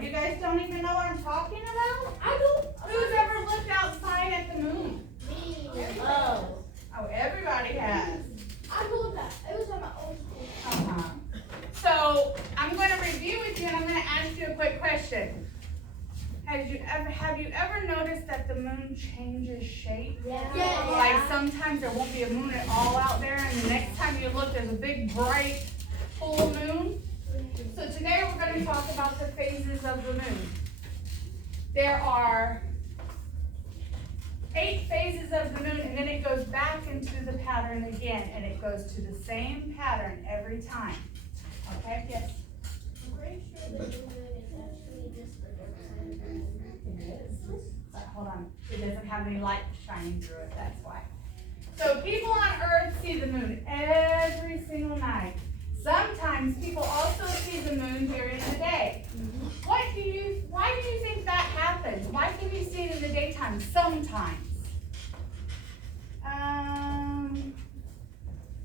You guys don't even know what I'm talking about? I do. Who's ever looked outside at the moon? Me. Oh, everybody has. I know that. It was at my old school. So I'm going to review with you, and I'm going to ask you a quick question. Have you ever noticed that the moon changes shape? Yeah. Like sometimes there won't be a moon at all out there, and the next time you look, there's a big, bright, full moon. So today we're going to talk about the phases of the moon. There are 8 phases of the moon, and then it goes back into the pattern again, and it goes to the same pattern every time. Okay? Yes? I'm pretty sure the moon is actually just the dark side of the moon. It is. But hold on. It doesn't have any light shining through it, that's why. So people on Earth see the moon every single night. Sometimes people also see the moon during the day. Why do you think that happens? Why can you see it in the daytime sometimes?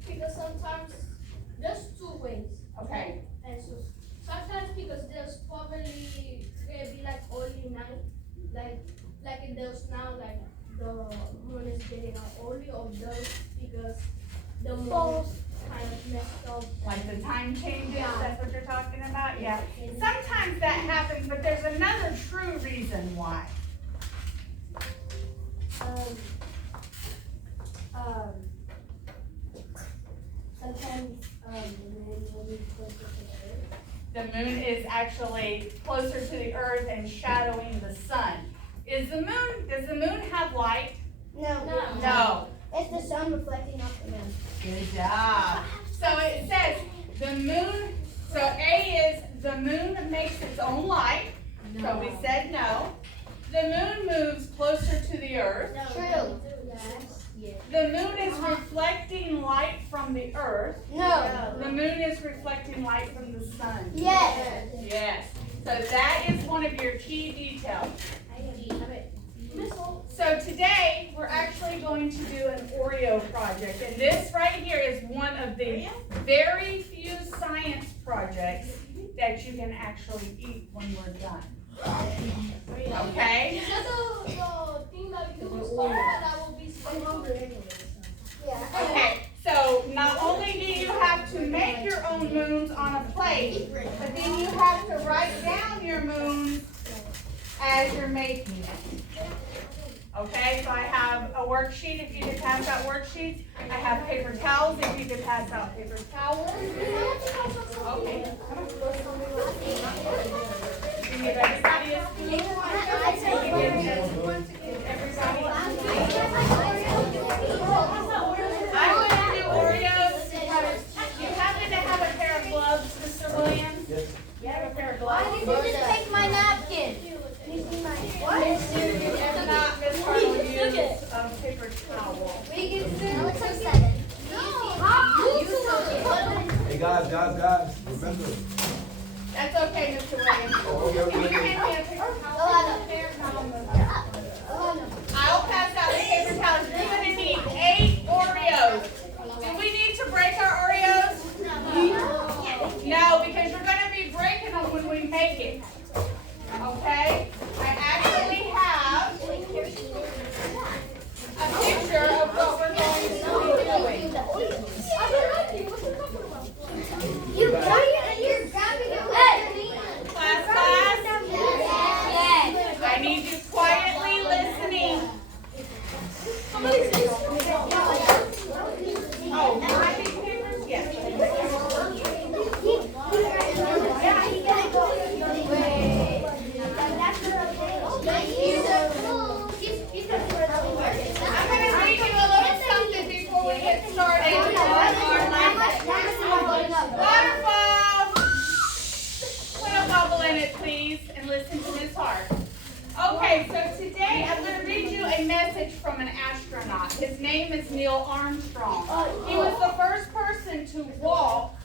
Because sometimes there's 2 ways. Okay. And so sometimes because there's probably gonna be like early night, like it does now, like the moon is getting out early, or does because the moon kind of messed up. Like the time changes, Yeah. that's what you're talking about? Yeah. Sometimes that happens, but there's another true reason why. Sometimes the moon will be closer to the earth. The moon is actually closer to the earth and shadowing the sun. Does the moon have light? No. No. It's the sun reflecting off the moon. Good job. So it says the moon, so A is the moon makes its own light. So we said no. The moon moves closer to the earth. True. Yes. The moon is reflecting light from the earth. No. The moon is reflecting light from the sun. Yes. Yes. So that is one of your key details. So today we're actually going to do an Oreo project, and this right here is one of the very few science projects that you can actually eat when we're done. Okay? Is that the thing that you will start that will be so hungry anyway? Yeah. Okay, so not only do you have to make your own moons on a plate, but then you have to write down your moons as you're making it. Okay, so I have a worksheet if you could pass out worksheets. I have paper towels if you could pass out paper towels. Okay. Can you give everybody a spoon? I'm going to do Oreos. You happen to have a pair of gloves, Mr. Williams? Yes. You have a pair of gloves? Why did you just take my napkin? What? If not, Miss Harper will use a paper towel. Hey guys, remember. That's okay, Mr. Williams. Can you hand me a paper towel? I'll pass out the paper towels. You're going to need 8 Oreos. Do we need to break our Oreos? No, because you're going to be breaking them when we make it. Okay? I actually have a picture of what we're going to be doing. Class, I need you quietly listening. Oh, writing papers? Yes. I'm going to read you a little something before we get started. Waterfall! Put a bubble in it, please, and listen to Ms. Hart. Okay, so today I'm going to read you a message from an astronaut. His name is Neil Armstrong. He was the first person to walk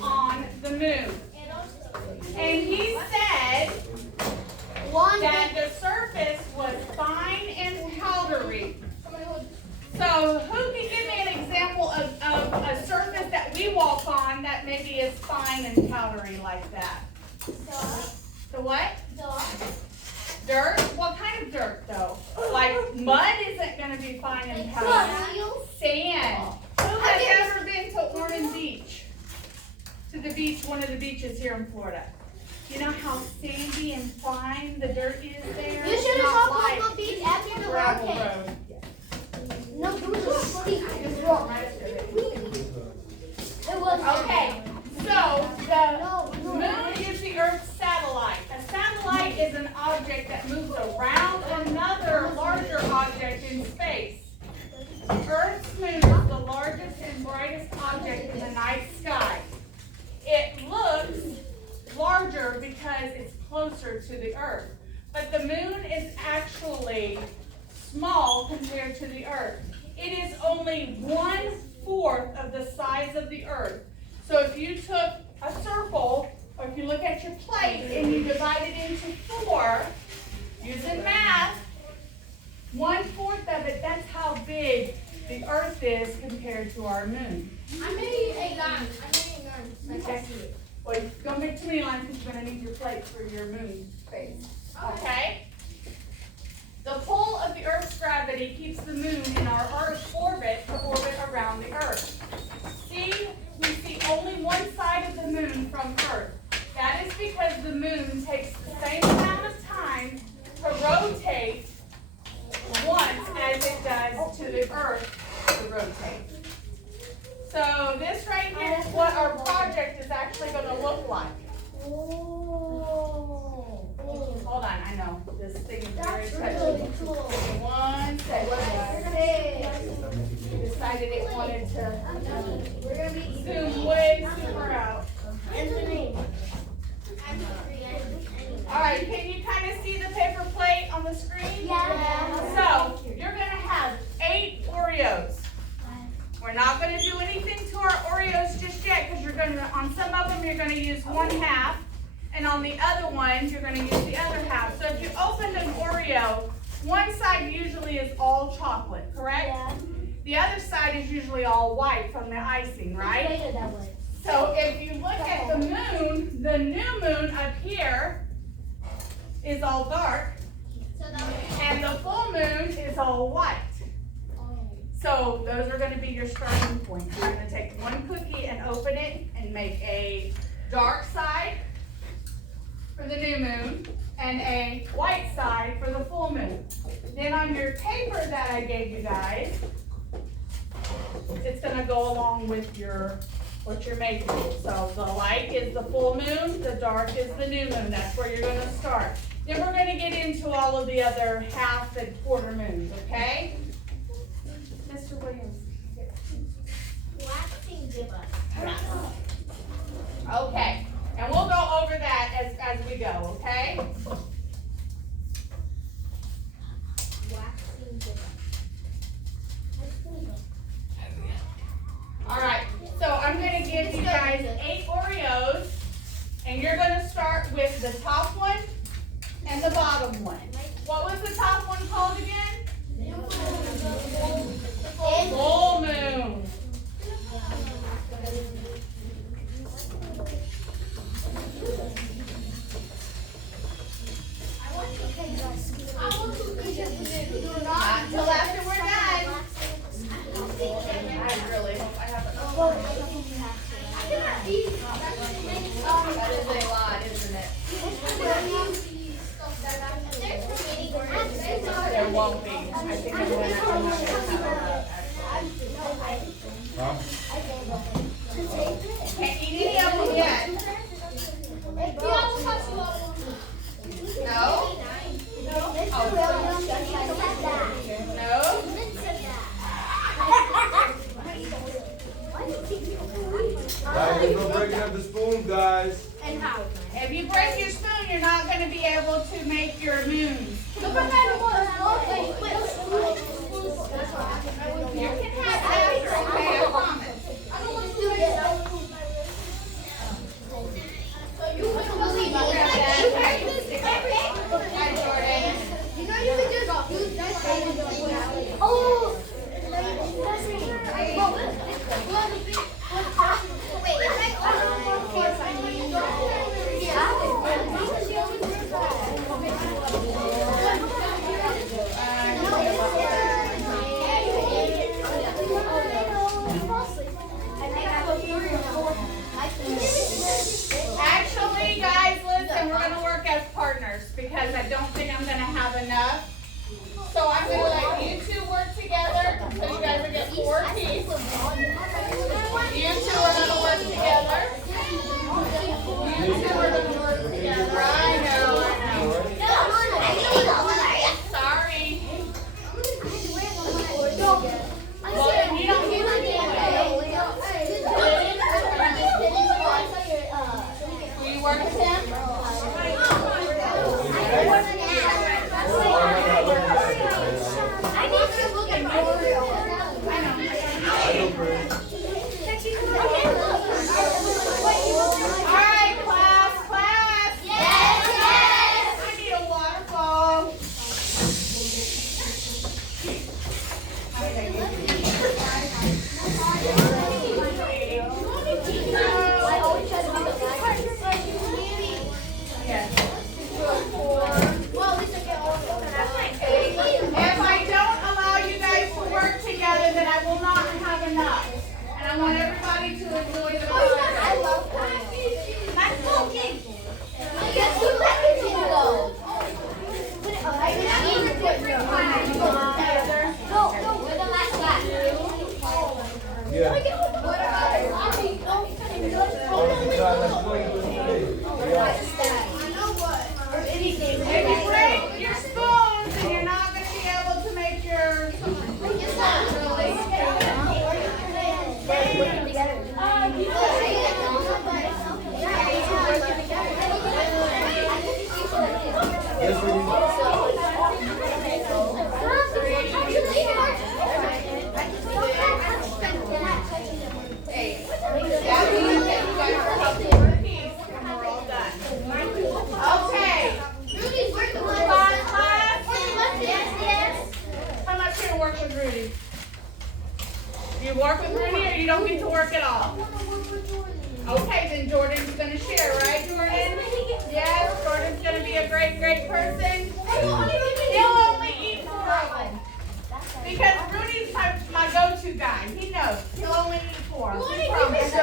on the moon. And he said that the surface was fine and powdery. So who can give me an example of a surface that we walk on that maybe is fine and powdery like that? The what? Dirt? What kind of dirt though? Like mud isn't gonna be fine and powdery. Sand. Who has ever been to Ormond Beach? To the beach, one of the beaches here in Florida. You know how sandy and fine the dirt is there? You should Not have like talked on the beach after the gravel hurricane. road. No, it was steep. It was It was Okay, so the moon is the Earth's satellite. A satellite is an object that moves around another larger object in space. Earth's moon is the largest and brightest object in the night sky. It looks larger because it's closer to the Earth. But the moon is actually small compared to the Earth. It is only 1/4 of the size of the Earth. So if you took a circle, or if you look at your plate and you divide it into 4, using math, 1/4 of it, that's how big the Earth is compared to our moon. I made a line. Okay. Well, don't make too many lines because you're going to need your plate for your moon phase. Okay? The pull of the Earth's gravity keeps the moon in our Earth orbit to orbit around the Earth. See, we see only one side of the moon from Earth. That is because the moon takes the same amount of time to rotate once as it does to the Earth to rotate. So this right here is what our project is actually going to look like. Hold on, I know, this thing is very touchy. Cool. One second. Decided it wanted to We're gonna be zoom way super out. Alright, can you kind of see the paper plate on the screen? Yeah. So, you're going to have 8 Oreos. We're not going to do anything to our Oreos just yet because you're going to, on some of them, you're going to use 1/2. And on the other ones, you're going to use the other half. So if you opened an Oreo, one side usually is all chocolate, correct? Yeah. The other side is usually all white from the icing, right? So if you look at the moon, the new moon up here is all dark, and the full moon is all white. So those are going to be your starting points. You're going to take one cookie and open it and make a dark side for the new moon and a white side for the full moon. Then on your paper that I gave you guys, it's going to go along with your what you're making. So the light is the full moon, the dark is the new moon. That's where you're going to start. Then we're going to get into all of the other half and quarter moons, okay? Mr. Williams. Waxing gibbon. Okay, and we'll go over that as we go, okay? Waxing gibbon. All right, so I'm going to give you guys 8 Oreos, and you're going to start with the top one and the bottom one. What was the top one called again? Full moon. Not until after we're done. I really hope I have enough. That is a lot, isn't it? There won't be. I think I'm not gonna have that. Huh? Can't eat any of them yet. No? Guys, there's no breaking up the spoon, guys. And how? If you break your spoon, you're not going to be able to make your moons. You can have after, okay? I promise. So I'm gonna let you two work together, so you guys will get 4 pieces. You two are gonna work together. You two are gonna work together. I know. Sorry. Well, then you don't get to do it. Will you work with him? Alright, class. Yes. I need a waterfall. If I don't allow you guys to work together, then I will not have enough. And I want everybody to enjoy the project. Yeah. If you break your spoons, then you're not going to be able to make your Yes, that means that you guys are helping your piece when we're all done. Okay. Come up here and work with Rudy. You work with Rudy or you don't get to work at all? Okay, then Jordan's going to share, right, Jordan? Yes, Jordan's going to be a great, great person. He'll only eat 4 of them. Because Rudy's my go-to guy. He knows. He'll only eat 4. He promised.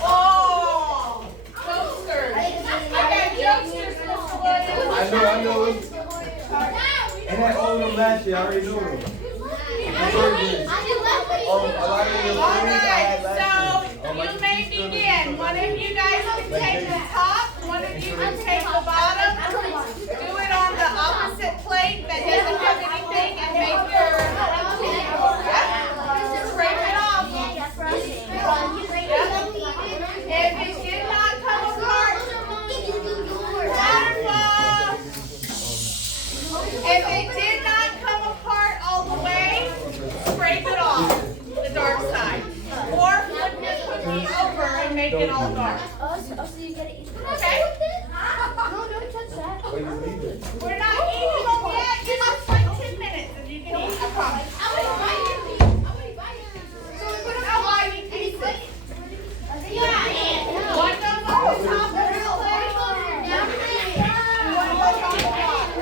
Oh, jokesters. I got jokesters, Mr. Williams. I know it. And that old one last year, I already know them. Alright, so you may begin. One of you guys can take the top, one of you can take the bottom. Do it on the opposite plate that doesn't have anything and make your, scrape it off. If it did not come apart, waterfall. If it did not come apart all the way, scrape it off the dark side. Or flip your cookie over and make it all dark. Okay? We're not eating them yet. Give us like 10 minutes and you can eat. I promise. I'll buy you pieces. One goes on the top of your plate. One goes on the bottom.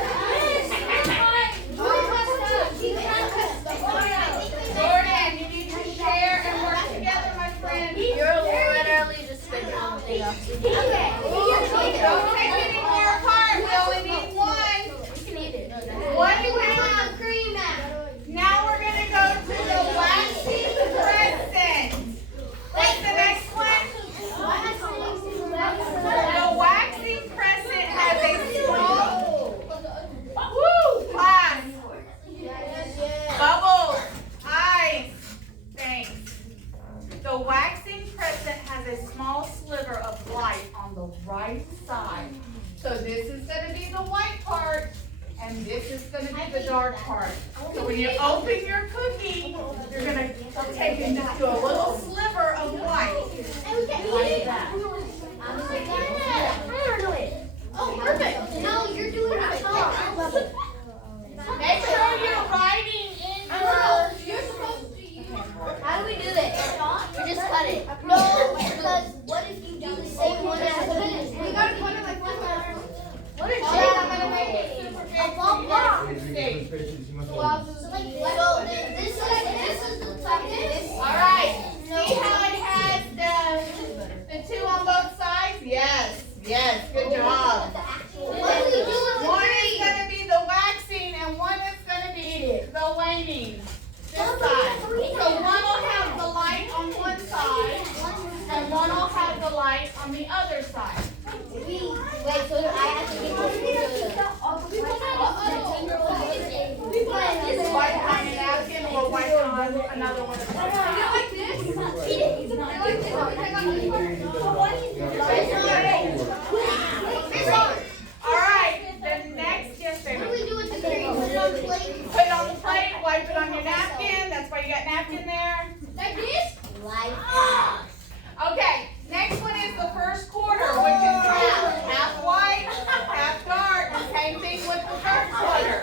Jordan, you need to share and work together, my friend. You're literally just spinning all the thing off. Don't take any more apart. We only need one. You can eat it. What do we have? Now we're going to go to the waxing crescent. What's the next one? The waxing crescent has a small, class. Bubbles, eyes, thanks. The waxing crescent has a small sliver of light on the right side. So this is going to be the white part, and this is going to be the dark part. So when you open your cookie, you're going to take and just do a little sliver of white. Like that. Oh, perfect. No, you're doing it. Make sure you're writing in your... You're supposed to. How do we do this? We just cut it. No, because what if you do the same one as this? We gotta cut it like this. What is that? I'm gonna make it super big. A ball block. So this is the top. All right. See on the other side. Wait, so I have to get Wipe on your napkin or wipe on another one. All right, the next, yes, baby. Put it on the plate, wipe it on your napkin. That's why you got napkin there. Like this? Okay, next one is the first quarter, which is half white, half dark. Same thing with the third quarter.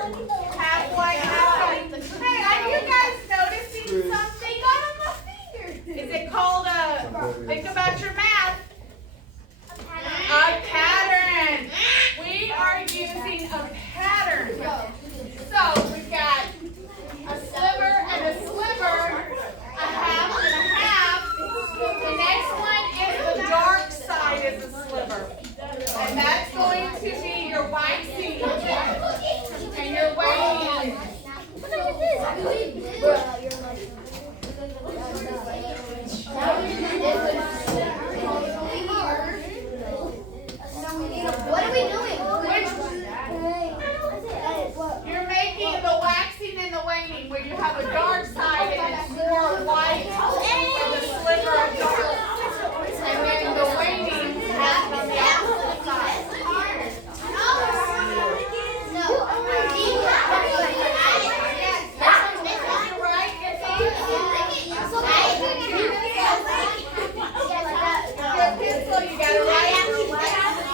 Half white, half dark. Hey, are you guys noticing something? Is it called think about your math. A pattern. We are using a pattern. So we've got a sliver and a sliver, a half and a half. The next one is the dark side is a sliver. And that's going to be your waxing and your weighing. What are we doing? You're making the waxing and the waning where you have a dark side and it's more white and the sliver of dark. And then the waning has on the opposite side. Your pencil, you got it right?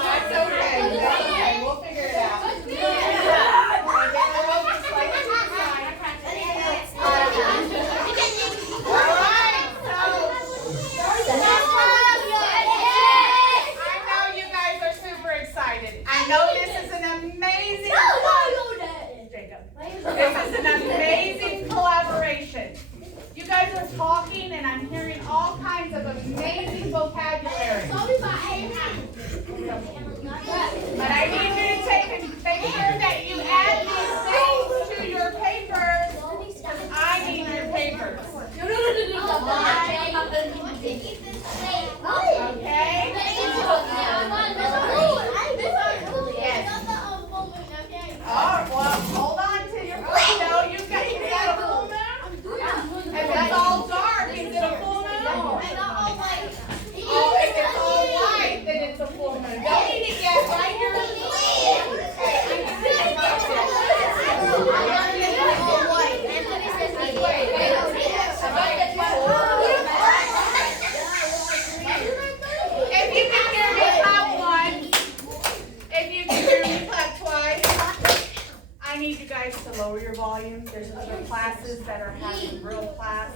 That's okay. That's okay. We'll figure it out. And then the rope is like this side. All right, so I know you guys are super excited. I know this is an amazing Jacob. This is an amazing collaboration. You guys are talking and I'm hearing all kinds of amazing vocabulary. But I need you to make sure that you add these things to your papers because I need your papers. Okay? Oh, well, hold on to your phone. No, you got a full moon? If it's all dark, is it a full moon? Oh, if it's all white, then it's a full moon. Don't eat it yet, right here. If you can hear me, clap once. If you can hear me, clap twice. I need you guys to lower your volume. There's other classes that are having real class.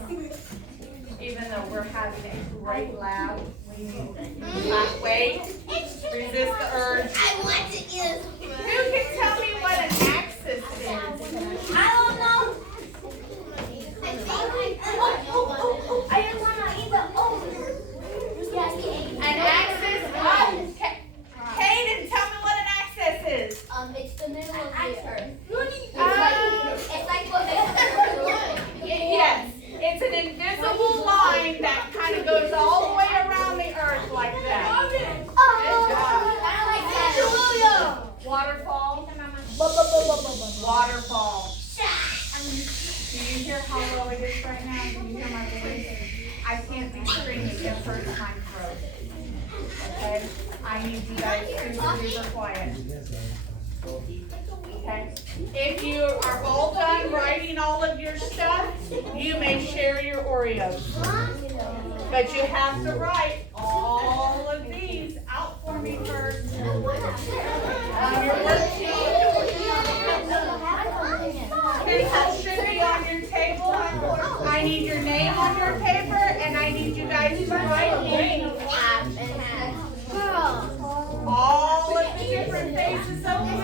Even though we're having a great lab, we need to wait, resist the urge. Who can tell me what an axis is? An axis? Hayden, tell me what an axis is. It's the middle of the earth. Yes, it's an invisible line that kind of goes all the way around the earth like that. Waterfall. Waterfall. Do you hear how low it is right now? Do you hear my voice? I can't be screaming, it hurts my throat. Okay? I need you guys to be super quiet. Okay? If you are all done writing all of your stuff, you may share your Oreos. But you have to write all of these out for me first. On your worksheet. Pencil should be on your table. I need your name on your paper, and I need you guys to write names. All of the different faces of the moon.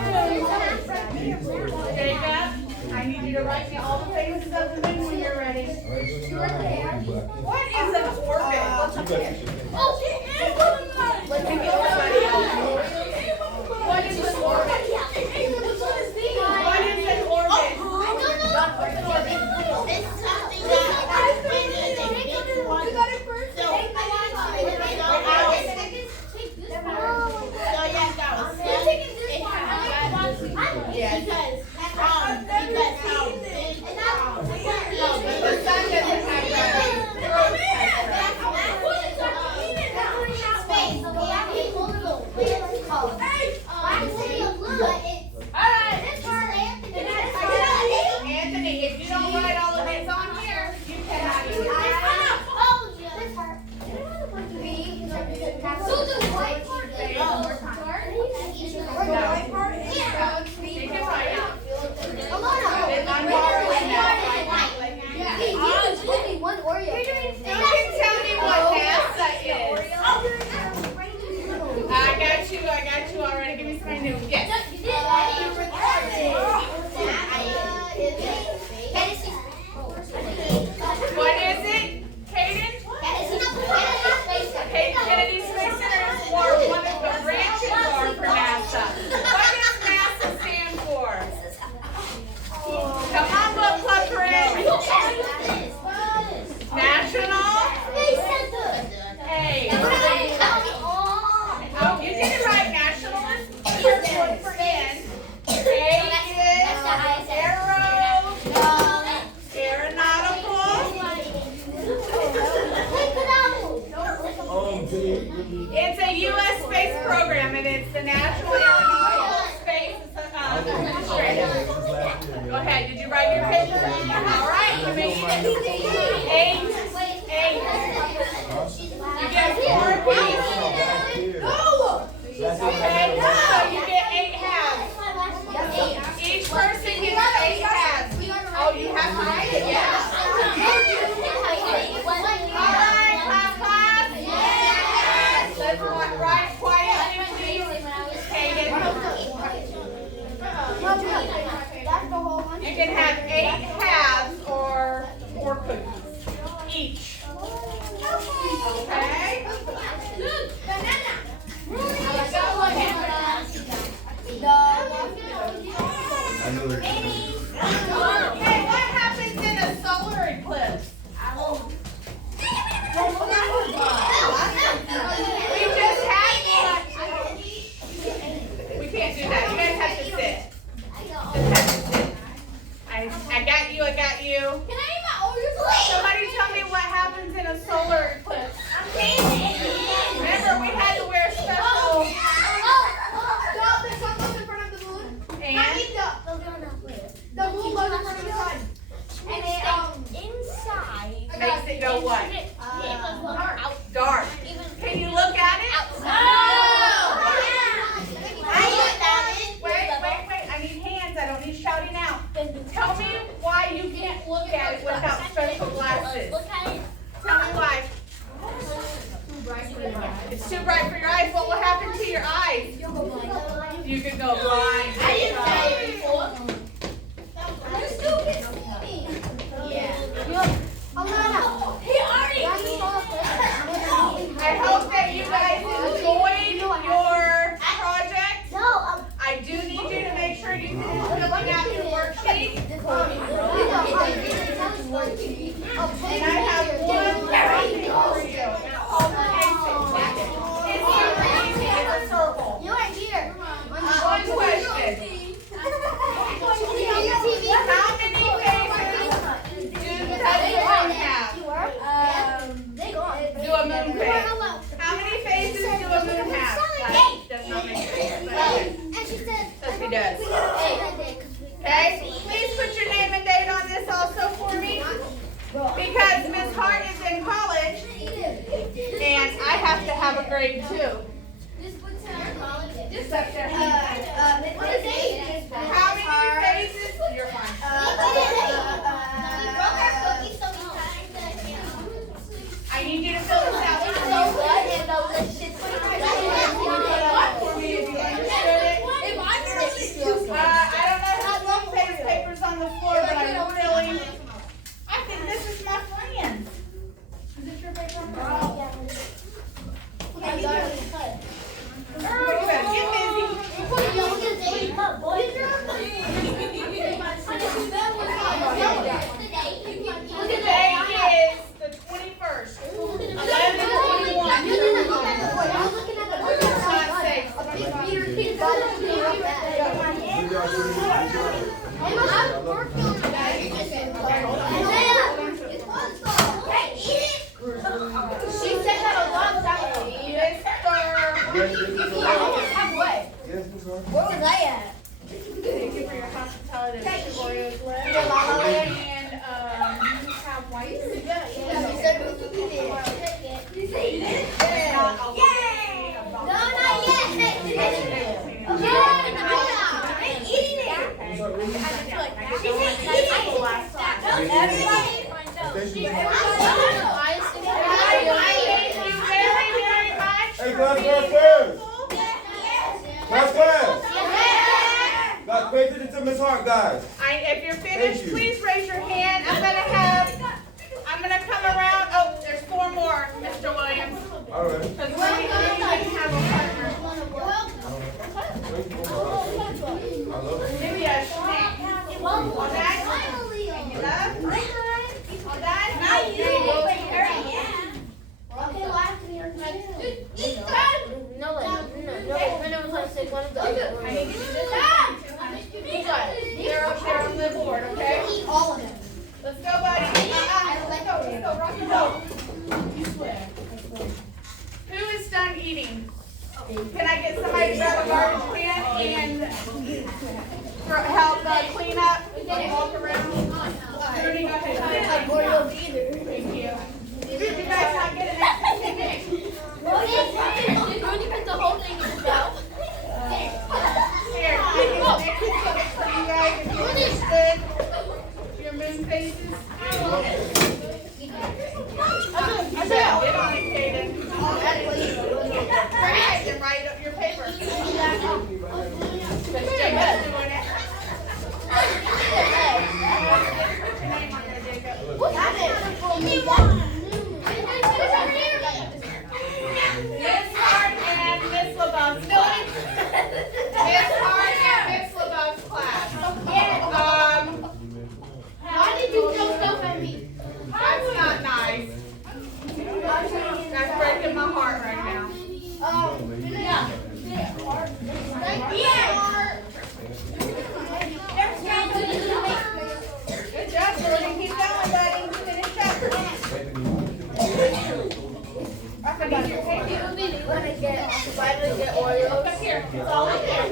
Jacob, I need you to write me all the faces of the moon when you're ready. What is an orbit? What is an orbit? What is an orbit? knew. Yes. You did. What is it? Caden? Kennedy Space Center is for one of the branches are for NASA. What does NASA stand for? Come on, book club friends. National? Hey. Oh, you did it right. Nationalist. Here's one for N. A is aeronautical. It's a U.S. space program, and it's the National Aeronautical Space Administration. Go ahead. Did you write your paper? All right. You made it. 8. You get 4 apiece. Okay. So you get 8 halves. Each person gets 8 halves. Oh, you have to write it? Yeah. All right, class. Yes. Let's write quietly, please. Kaden. You can have 8 halves or 4 cookies each. Okay? Okay, what happens in a solar eclipse? We just had one. We can't do that. You guys have to sit. I got you. Somebody tell me what happens in a solar eclipse. Remember, we had to wear special and The moon goes in front of the sun. And it, inside. makes it go what? Dark. Can you look at it? Wait. I need hands. I don't need shouting out. Tell me why you can't look at it without special glasses. Look at it. Tell me why. It's too bright for your eyes. What will happen to your eyes? You could go blind. I hope that you guys enjoyed your project. I do need you to make sure you finish filling out your worksheet. And I have one thing for you. It's super easy. It's a circle. One question. How many faces does the moon have? Do a moon face. How many faces do a moon have? Does not make sense. Yes, he does. Okay? Please put your name and date on this also for me. Because Ms. Hart is in college and I have to have a grade too. Just up there. How many faces? You're fine. I need you to fill this out. For me if you understood it. I don't know how long papers on the floor, but I'm filling. I think this is my friend. Is it your paper? Girl, you better get busy. Today is the 21st. 11/21. It's not safe. She said that a long time ago. Where was I at? Thank you for your hospitality. There's 2 Oreos left. And you have white. Hey, class, class. smart guys. If you're finished, Thank you. please raise your hand. I'm gonna come around. Oh, there's 4 more, Mr. Williams. All right. Because we didn't have a partner. I love it. Maybe a snack. All that? And you love? All that? There you go. Okay, last year. No, when I was like sick, one of the other I need you to do this. They're up there on the board, okay? Eat all of them. Let's go, buddy. Let's go, rock and roll. Who is done eating? Can I get somebody to grab a garbage can and help clean up and walk around? Rudy, go ahead. Thank you. Did you guys not get an extra ticket? Rudy put the whole thing in his mouth. Here, I get an extra ticket for you guys if you're interested. Your moon faces. I said, get on it, Kaden. Right, and write up your paper. Because Jacob's doing it. Put your name on there, Jacob. Miss Hart and Miss LaBeouf's class. Miss Hart and Miss LaBeouf's class. Why did you throw stuff at me? That's not nice. That's breaking my heart right now. Good job, Jordan. Keep going, buddy. Finish up. I need your paper. finally get Oreos. Come here. It's all in there.